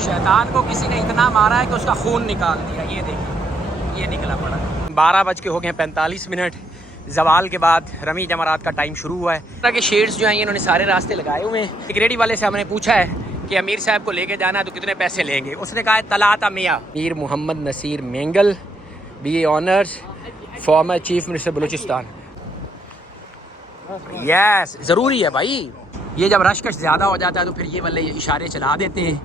शैतान को किसी ने इतना मारा है कि उसका खून निकाल दिया। ये देखिए, ये निकला पड़ा। 12:45 जवाल के बाद रमी जमरात का टाइम शुरू हुआ है। तरह के शेड्स जो हैं इन्होंने सारे रास्ते लगाए हुए हैं। एक रेडी वाले से हमने पूछा है कि अमीर साहब को लेके जाना है तो कितने पैसे लेंगे। उसने कहा है तलाता मियाँ। Mir Mohammad Naseer Mengal, BA honours, former chief minister Balochistan. Yes, ज़रूरी है भाई। ये जब रशकश ज़्यादा हो जाता है तो फिर ये वाले इशारे चला देते हैं।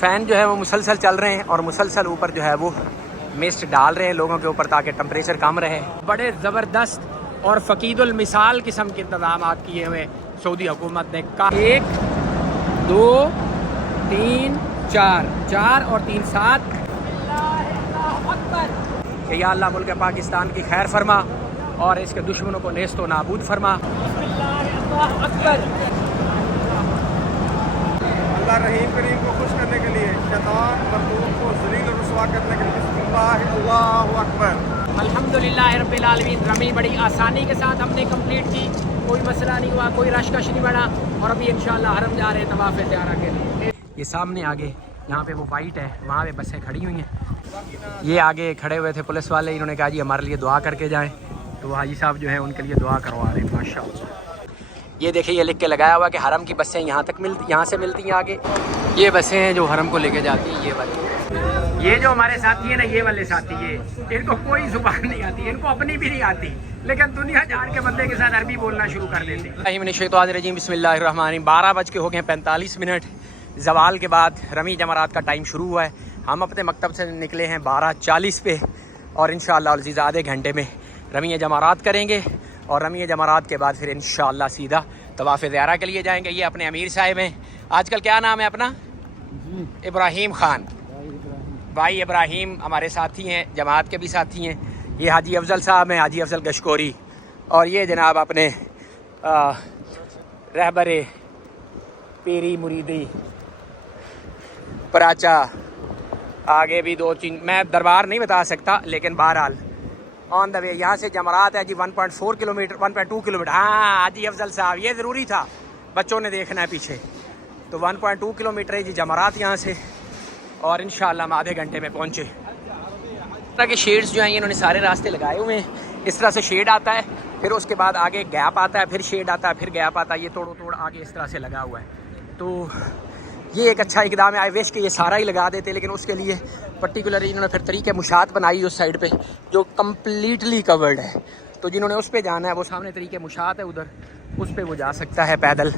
फ़ैन जो है वो मुसलसल चल रहे हैं और मुसलसल ऊपर जो है वो मिस्ट डाल रहे हैं लोगों के ऊपर ताकि टेम्परेचर कम रहे। बड़े ज़बरदस्त और फ़कीदुल मिसाल किस्म के इंतजाम किए हुए सऊदी हुकूमत ने। 1 2 3 4 और 3 7 कि या अल्लाह मुल्क पाकिस्तान की खैर फरमा और इसके दुश्मनों को नेस्तो नाबूद फरमा। अल्लाह रहीम करीम को खुश करने के लिए, शैतान मरदूम को ज़लील और रुसवा करने के लिए अल्लाहु अकबर। अल्हम्दुलिल्लाह रब्बिल आलमीन। रमी बड़ी आसानी के साथ हमने कंप्लीट की, कोई मसला नहीं हुआ, कोई रशकश नहीं बना। और अभी इंशाअल्लाह हरम जा रहे हैं तवाफ़ ज़ियारा के लिए। ये सामने आगे यहाँ पे वो वाइट है, वहाँ पे बसें खड़ी हुई हैं। ये आगे खड़े हुए थे पुलिस वाले, इन्होंने कहा जी हमारे लिए दुआ करके जाएँ। तो हाजी साहब जो है उनके लिए दुआ करवा रहे हैं माशाअल्लाह। ये देखिए, ये लिख के लगाया हुआ कि हरम की बसें यहाँ से मिलती हैं आगे। ये बसें हैं जो हरम को लेके जाती हैं। ये वाली, ये जो हमारे साथी हैं ना, ये वाले साथी, ये इनको कोई जुबान नहीं आती, इनको अपनी भी नहीं आती, लेकिन दुनिया जार के बंदे के साथ अरबी बोलना शुरू कर देते हैं। शैतानिर्रजीम, बिस्मिल्लाहिर्रहमानिर्रहीम। 12:45 जवाल के बाद रमी जमरात का टाइम शुरू हुआ है। हम अपने मकतब से निकले हैं 12:40 पे और इंशाअल्लाह अज़ीज़ आधे घंटे में रमी जमरात करेंगे और रमी जमरात के बाद फिर इंशाअल्लाह सीधा तवाफ़ ज़ियारा के लिए जाएंगे। ये अपने अमीर साहब हैं, आजकल क्या नाम है अपना? इब्राहीम ख़ान। भाई इब्राहीम हमारे साथी हैं, जमात के भी साथी हैं। ये हाजी अफजल साहब हैं, हाजी अफजल गशकोरी। और ये जनाब अपने रहबरे पीरी मुरीदी पराचा। आगे भी 2-3 मैं दरबार नहीं बता सकता, लेकिन बहरहाल ऑन द वे। यहाँ से जमरात है जी 1.4 किलोमीटर, 1.2 किलोमीटर। हाँ हाजी अफजल साहब, ये ज़रूरी था, बच्चों ने देखना है पीछे। तो 1.2 किलोमीटर है जी जमरात यहाँ से और इंशाअल्लाह हम आधे घंटे में पहुँचे। इस तरह के शेड्स जो हैं इन्होंने सारे रास्ते लगाए हुए हैं। इस तरह से शेड आता है, फिर उसके बाद आगे गैप आता है, फिर शेड आता है, फिर गैप आता है। ये तोड़ आगे इस तरह से लगा हुआ है। तो ये एक अच्छा इकदाम है। आई विश कि ये सारा ही लगा देते, लेकिन उसके लिए पर्टिकुलरली इन्होंने फिर तरीके मुशात बनाई उस साइड पे जो कम्प्लीटली कवर्ड है। तो जिन्होंने उस पे जाना है वो सामने तरीके मुशात है उधर, उस पे वो जा सकता है पैदल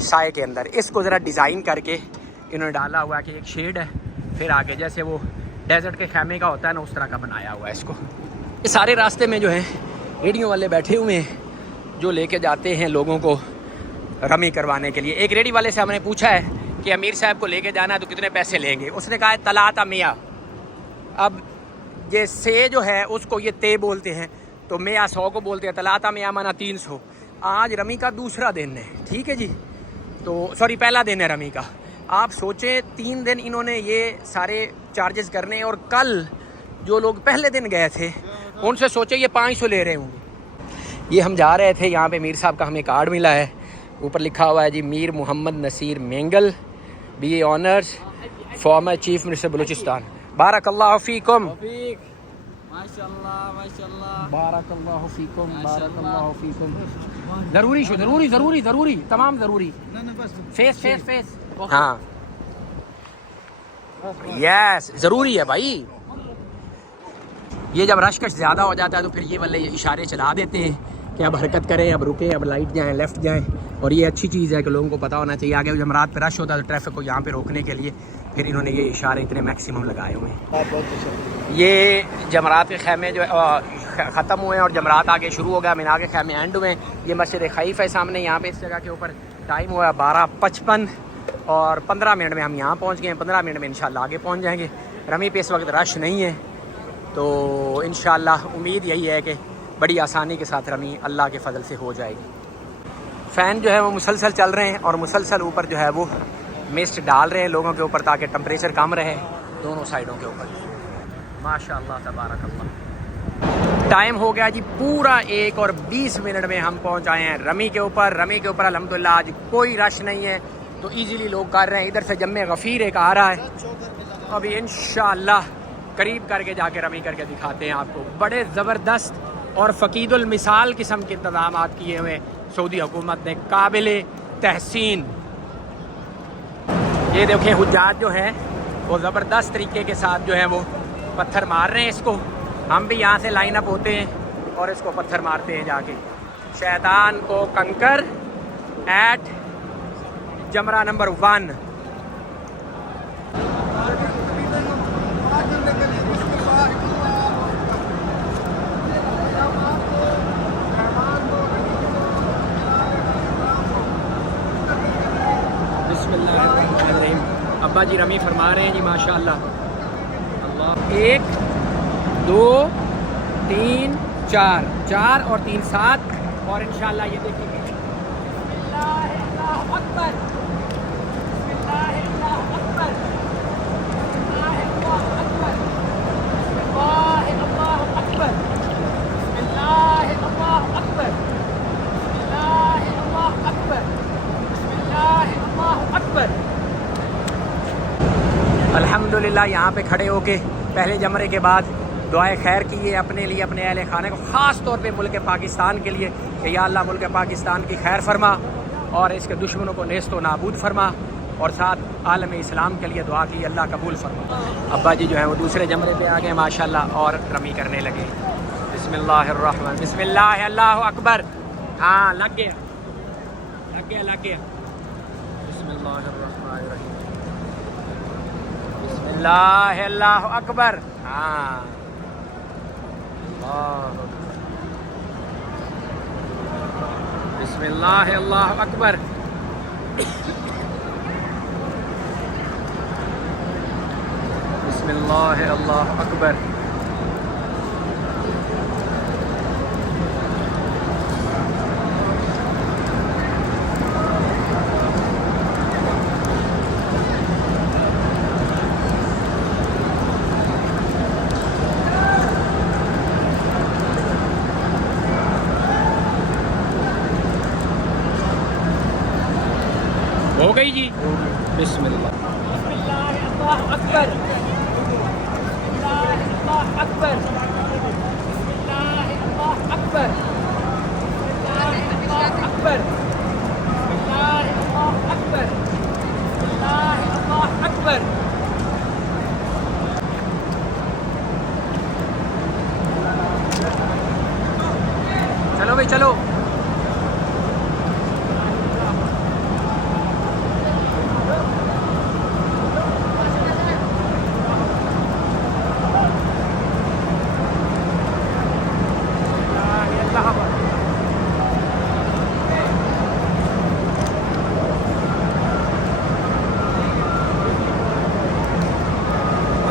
साए के अंदर। इसको ज़रा डिज़ाइन करके इन्होंने डाला हुआ है कि एक शेड है, फिर आगे जैसे वो डेजर्ट के खैमे का होता है ना, उस तरह का बनाया हुआ है इसको। ये सारे रास्ते में जो है रेडियो वाले बैठे हुए हैं जो लेके जाते हैं लोगों को रमी करवाने के लिए। एक रेडी वाले से हमने पूछा है कि अमीर साहब को लेके जाना है तो कितने पैसे लेंगे। उसने कहा है तलाता मियाँ। अब ये से जो है उसको ये ते बोलते हैं, तो मियाँ 100 को बोलते हैं, तलाता मियाँ माना 300। आज रमी का दूसरा दिन है, ठीक है जी। तो सॉरी, पहला दिन है रमी का। आप सोचें 3 दिन इन्होंने ये सारे चार्जेस करने, और कल जो लोग पहले दिन गए थे उनसे सोचे ये 500 ले रहे होंगे। ये हम जा रहे थे, यहाँ पे मीर साहब का हमें कार्ड मिला है, ऊपर लिखा हुआ है जी Mir Mohammad Naseer Mengal, BA honours, former chief minister Balochistan. बारकल्लाहु फीकुम। माशाल्लाह माशाल्लाह, बारकल्लाहु फीकुम, बारकल्लाहु फीकुम। ज़रूरी तमाम ज़रूरी। फेस। हाँ यस, ज़रूरी है भाई। ये जब रशकश ज़्यादा हो जाता है तो फिर ये वाले इशारे चला देते हैं कि अब हरकत करें, अब रुकें, अब लाइट जाएं, लेफ़्ट जाएं। और ये अच्छी चीज़ है कि लोगों को पता होना चाहिए। आगे जमरात पे रश होता है तो ट्रैफिक को यहाँ पे रोकने के लिए फिर इन्होंने ये इशारे इतने मैक्सिमम लगाए हुए हैं। ये जमरात के खैमे जो ख़त्म हुए हैं और जमरात आगे शुरू हो गया, मीना के खैमे एंड हुए हैं। ये मस्जिद खैफ है सामने, यहाँ पे इस जगह के ऊपर। टाइम हुआ 12:55 और 15 मिनट में हम यहाँ पहुँच गए हैं। 15 मिनट में इंशाल्लाह आगे पहुँच जाएंगे। रमी पे इस वक्त रश नहीं है, तो इंशाल्लाह उम्मीद यही है कि बड़ी आसानी के साथ रमी अल्लाह के फजल से हो जाएगी। फ़ैन जो है वो मुसलसल चल रहे हैं और मुसलसल ऊपर जो है वो मिस्ट डाल रहे हैं लोगों के ऊपर ताकि टेम्परेचर कम रहे दोनों साइडों के ऊपर। माशाअल्लाह तबारकल्लाह। टाइम हो गया जी पूरा 1:20 में हम पहुंच आए हैं रमी के ऊपर। रमी के ऊपर अल्हम्दुलिल्लाह आज कोई रश नहीं है, तो इजीली लोग कर रहे हैं। इधर से जम्मे गफ़ीर एक आ रहा है, अभी इंशाअल्लाह करीब करके जाके रमी करके दिखाते हैं आपको। बड़े ज़बरदस्त और फ़कीदुल मिसाल किस्म के इंतज़ाम किए हुए सऊदी हुकूमत ने, काबिल तहसीन। ये देखें हुज्जाज जो हैं वो ज़बरदस्त तरीके के साथ जो है वो पत्थर मार रहे हैं इसको। हम भी यहाँ से लाइन अप होते हैं और इसको पत्थर मारते हैं जाके। शैतान को कंकर एट जमरा नंबर 1। बिस्मिल्लाहिर्रहमानिर्रहीम। अब्बा जी रमी फरमा रहे हैं जी माशाअल्लाह। अल्लाह 1 2 3 4 4 और 3 7 और इंशाअल्लाह ये देखेंगे। अल्लाहु अकबर, अल्लाहु अकबर, अल्लाहु अकबर, अल्लाहु अकबर, अल्लाहु अकबर, अल्लाहु अकबर, अल्लाहु अकबर। अल्हम्दुलिल्लाह यहाँ पे खड़े होके पहले जमरे के बाद दुआए खैर की है अपने लिए, अपने अहले खाने को, ख़ास तौर पे मुल्क पाकिस्तान के लिए कि या अल्लाह मुल्क पाकिस्तान की खैर फरमा और इसके दुश्मनों को नेस्त व नाबूद फरमा, और साथ आलम इस्लाम के लिए दुआ की अल्लाह कबूल फरमा। अब्बा जी जो है वो दूसरे जमरे पे आ गए माशाल्लाह और रमी करने लगे। बिस्मिल्लाहिर्रहमान, बिस्मिल्लाह, अल्लाहु अकबर। हाँ लग गया, लग गया, लग गया। बिस्मिल्लाहिर्रहमानिर्रहीम, बिस्मिल्लाह, अल्लाहु अकबर। हाँ बिस्मिल्लाह, अल्लाहु अकबर। बिस्मिल्लाह, अल्लाहु अकबर। हो गई जी। बिस्मिल्लाह, बिस्मिल्लाह, अल्लाहु अकबर, बिस्मिल्लाह, अल्लाहु अकबर, बिस्मिल्लाह, अल्लाहु अकबर, बिस्मिल्लाह, अल्लाहु अकबर, बिस्मिल्लाह, अल्लाहु अकबर, बिस्मिल्लाह, अल्लाहु अकबर। चलो भाई चलो।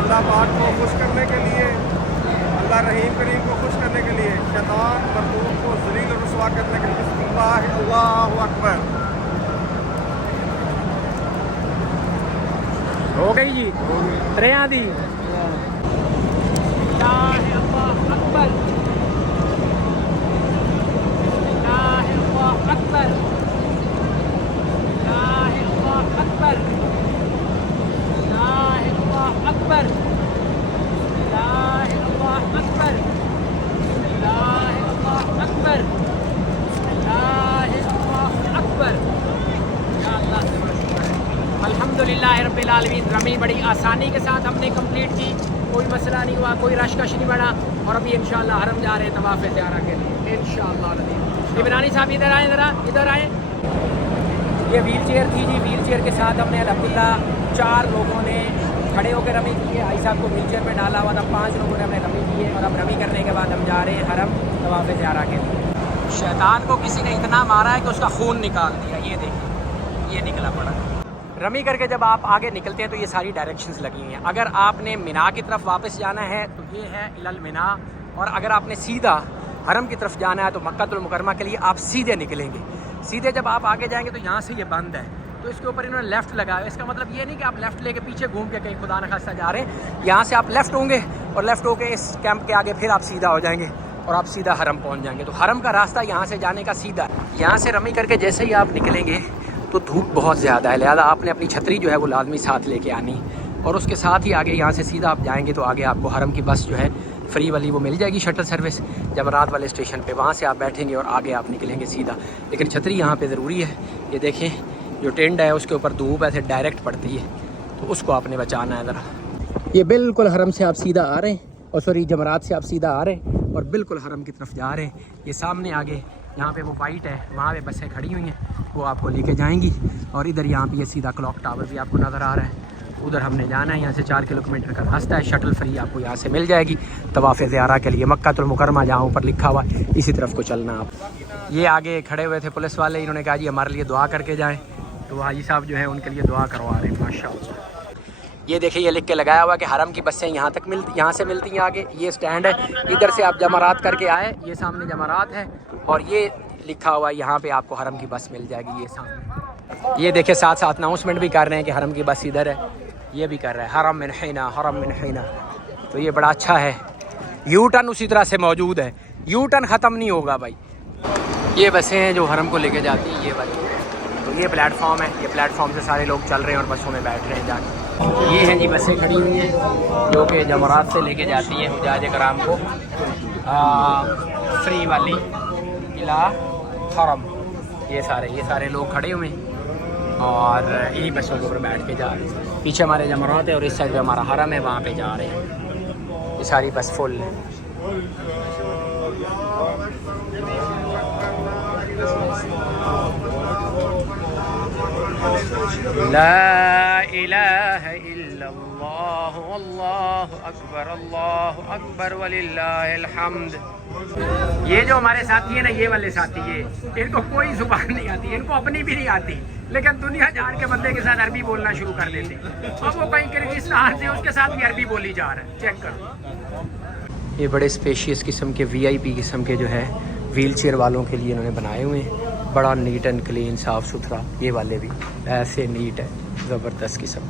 अल्लाह पाक को खुश करने के लिए, अल्लाह रहीम करीम को खुश करने के लिए, शैतान मरदूद को ज़लील और रुसवा करने के लिए बिस्मिल्लाह, अल्लाहु अकबर। हो गई जी, त्रेया दी। अल्लाहु अकबर, अल्लाहु अकबर, अल्लाहु अकबर, अल्लाहु अकबर, अल्लाहु अकबर, अल्लाहु अकबर, अल्लाहु अकबर। या अल्लाह से बड़ा शुक्र है। अल्हम्दुलिल्लाह रब्बिल आलमीन। रमी बड़ी आसानी के साथ हमने कंप्लीट की, कोई मसला नहीं हुआ, कोई रश नहीं बना, और अभी इंशाअल्लाह हरम जा रहे हैं तवाफ़ ज़ियारा के लिए इंशाअल्लाह। इमरानी साहब इधर आए, ज़रा इधर आए। ये व्हील चेयर थी जी, व्हील चेयर के साथ हमने अल्हम्दुलिल्लाह 4 लोगों ने खड़े होकर रमी की है। आई साहब को व्हील चेयर में डाला हुआ था, 5 लोगों ने हमने रमी की है, और अब रमी करने के बाद हम जा रहे हैं हरम तवाफ़ ज़ियारा के लिए। शैतान को किसी ने इतना मारा है कि उसका खून निकाल दिया, ये देखिए, ये निकला पड़ा। रमी करके जब आप आगे निकलते हैं तो ये सारी डायरेक्शंस लगी हुई हैं। अगर आपने मिना की तरफ वापस जाना है तो ये है इलल मिना, और अगर आपने सीधा हरम की तरफ जाना है तो मक्कातुल मुकर्रमा के लिए आप सीधे निकलेंगे। सीधे जब आप आगे जाएंगे तो यहाँ से ये बंद है, तो इसके ऊपर इन्होंने लेफ़्ट लगाया। इसका मतलब ये नहीं कि आप लेफ़्ट लेके पीछे घूम के कहीं खुदा न खास्ता जा रहे हैं। यहाँ से आप लेफ़्ट होंगे और लेफ़्ट होके इस कैंप के आगे फिर आप सीधा हो जाएंगे और आप सीधा हरम पहुँच जाएंगे। तो हरम का रास्ता यहाँ से जाने का सीधा है। यहाँ से रमी करके जैसे ही आप निकलेंगे तो धूप बहुत ज़्यादा है, लिहाजा आपने अपनी छतरी जो है वो लाजमी साथ लेके आनी, और उसके साथ ही आगे यहाँ से सीधा आप जाएंगे तो आगे आपको हरम की बस जो है फ्री वाली वो मिल जाएगी, शटल सर्विस जमरात वाले स्टेशन पे। वहाँ से आप बैठेंगे और आगे आप निकलेंगे सीधा। लेकिन छतरी यहाँ पे ज़रूरी है। ये देखें जो टेंट है उसके ऊपर धूप ऐसे डायरेक्ट पड़ती है, तो उसको आपने बचाना है ज़रा। ये बिल्कुल हरम से आप सीधा आ रहे हैं, और सॉरी जमरात से आप सीधा आ रहे हैं और बिल्कुल हरम की तरफ जा रहे हैं। ये सामने आगे यहाँ पे वो वाइट है, वहाँ पे बसें खड़ी हुई हैं, वो आपको लेके जाएंगी। और इधर यहाँ पे ये सीधा क्लॉक टावर भी आपको नज़र आ रहा है, उधर हमने जाना है। यहाँ से 4 किलोमीटर का रास्ता है, शटल फ्री आपको यहाँ से मिल जाएगी तवाफ़ ज़ियारा के लिए। मक्कातुल मुकर्रमा जहाँ ऊपर लिखा हुआ है इसी तरफ को चलना आप। ये आगे खड़े हुए थे पुलिस वाले, इन्होंने कहा जी हमारे लिए दुआ करके जाएँ, तो हाजी साहब जो है उनके लिए दुआ करवा रहे हैं माशाअल्लाह। ये देखिए ये लिख के लगाया हुआ कि हरम की बसें यहाँ तक यहाँ से मिलती हैं। आगे ये स्टैंड है, इधर से आप जमरात करके आए, ये सामने जमरात है और ये लिखा हुआ है यहाँ पे आपको हरम की बस मिल जाएगी। ये सामने ये देखिए साथ साथ अनाउंसमेंट भी कर रहे हैं कि हरम की बस इधर है, ये भी कर रहा है हरम मिन हिना, हरम मिन हिना। तो ये बड़ा अच्छा है। यू टर्न उसी तरह से मौजूद है, यू टर्न ख़त्म नहीं होगा भाई। ये बसें हैं जो हरम को लेके जाती हैं, ये वाली। तो ये प्लेटफॉर्म है, ये प्लेटफॉर्म से सारे लोग चल रहे हैं और बसों में बैठ रहे हैं जाके। ये हैं जी बसें खड़ी हुई हैं जो कि जमरात से लेके जाती हैं हुज्जाज कराम को फ्री वाली इला हरम। ये सारे लोग खड़े हुए हैं और यही बसों के ऊपर बैठ के जा रहे हैं। पीछे हमारे जमरात है और इस साइड पे हमारा हरम है, वहाँ पे जा रहे हैं। ये सारी बस फुल है। ला इलाहा इल्लल्लाह अल्लाहु अकबर वलिल्लाहिल हम्द। ये जो हमारे साथी है ना, ये वाले साथी, ये इनको कोई जुबान नहीं आती, इनको अपनी भी नहीं आती, लेकिन दुनिया जान के बंदे के साथ अरबी बोलना शुरू कर देते। अब वो कहीं किर्गिस्तान से उसके साथ भी अरबी बोली जा रहा है, चेक करो। ये बड़े स्पेशियस किस्म के VIP किस्म के जो है व्हील चेयर वालों के लिए इन्होंने बनाए हुए हैं। बड़ा नीट एंड क्लीन, साफ़ सुथरा। ये वाले भी ऐसे नीट है, ज़बरदस्त किस्म।